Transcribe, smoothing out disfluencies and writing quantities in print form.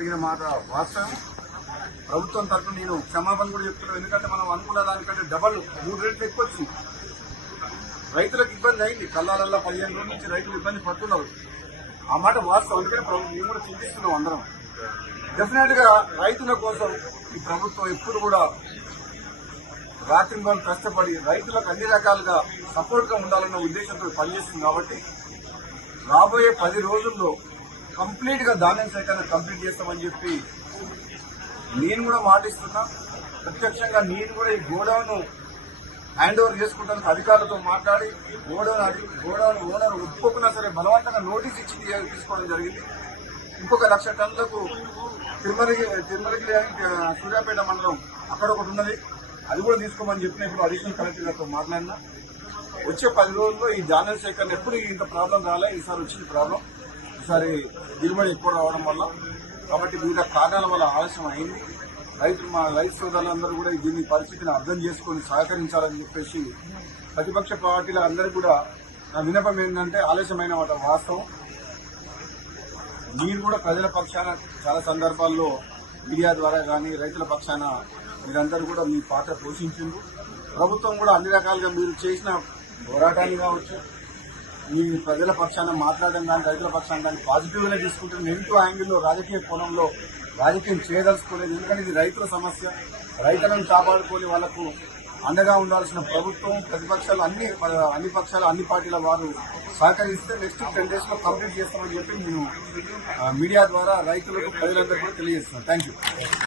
జరిగిన మాట వాస్తవం. ప్రభుత్వం తరఫున నేను క్షమాపణ కూడా చెప్తున్నాను. ఎందుకంటే మనం అనుకున్న దానికంటే డబల్ 3 రెట్లు ఎక్కువ వచ్చింది. రైతులకు ఇబ్బంది అయింది. కల్లాలల్లా 15 రోజుల నుంచి రైతులు ఇబ్బంది పడుతున్నారు. ఆ మాట వాస్తవం. అందుకని మేము కూడా చింతిస్తున్నాం అందరం. డెఫినెట్ గా రైతుల కోసం ఈ ప్రభుత్వం ఎప్పుడు కూడా రాత్రింబలు కష్టపడి రైతులకు అన్ని రకాలుగా సపోర్ట్ గా ఉండాలన్న ఉద్దేశంతో పనిచేస్తుంది. కాబట్టి రాబోయే 10 రోజుల్లో కంప్లీట్ గా ధాన్యం సేకరణ కంప్లీట్ చేస్తామని చెప్పి నేను కూడా మాటిస్తున్నా. ప్రత్యక్షంగా నేను కూడా ఈ గోడౌన్ హ్యాండ్ ఓవర్ చేసుకుంటాను. అధికారులతో మాట్లాడి గోడౌన్ ఓనర్ ఒప్పుకున్నా సరే బలవంతంగా నోటీస్ ఇచ్చి తీసుకోవడం జరిగింది. ఇంకొక 1,00,000 టన్నులకు తిరుమలకి సూర్యాపేట మండలం అక్కడ ఒకటి ఉన్నది, అది కూడా తీసుకోమని చెప్పిన ఇప్పుడు అడిషనల్ కలెక్టర్ గారితో మాట్లాడినా. వచ్చే 10 రోజుల్లో ఈ ధాన్యం సేకరణ ఎప్పుడు ఇంత ప్రాబ్లం రాలే, ఈసారి వచ్చింది ప్రాబ్లం. ఈసారి దిగుబడి ఎక్కువ రావడం వల్ల, కాబట్టి వివిధ కారణాల వల్ల ఆలస్యం అయింది. మా రైతు సోదరులందరూ కూడా దీన్ని పరిస్థితిని అర్థం చేసుకుని సహకరించాలని చెప్పేసి ప్రతిపక్ష పార్టీల అందరూ కూడా నా విన్నపం ఏంటంటే, ఆలస్యమైన మాట వాస్తవం. మీరు కూడా ప్రజల పక్షాన చాలా సందర్భాల్లో మీడియా ద్వారా కానీ రైతుల పక్షాన మీరందరూ కూడా మీ పాత్ర పోషించిండ్రు. ప్రభుత్వం కూడా అన్ని రకాలుగా మీరు చేసిన పోరాటాన్ని కావచ్చు, మీ ప్రజల పక్షాన మాట్లాడడం కానీ రైతుల పక్షాన కానీ పాజిటివ్ గా తీసుకుంటున్న నెగిటివ్ యాంగిల్లో రాజకీయ కోణంలో రాజకీయం చేయదలుచుకోలేదు. ఎందుకంటే ఇది రైతుల సమస్య. రైతులను కాపాడుకొని వాళ్లకు అండగా ఉండాల్సిన ప్రభుత్వం, ప్రతిపక్షాలు అన్ని పక్షాలు అన్ని పార్టీల వారు సహకరిస్తే నెక్స్ట్ 10 days లో కంప్లీట్ చేస్తామని చెప్పి నేను మీడియా ద్వారా రైతులకు ప్రజలందరూ కూడా తెలియజేస్తున్నాను. Thank you.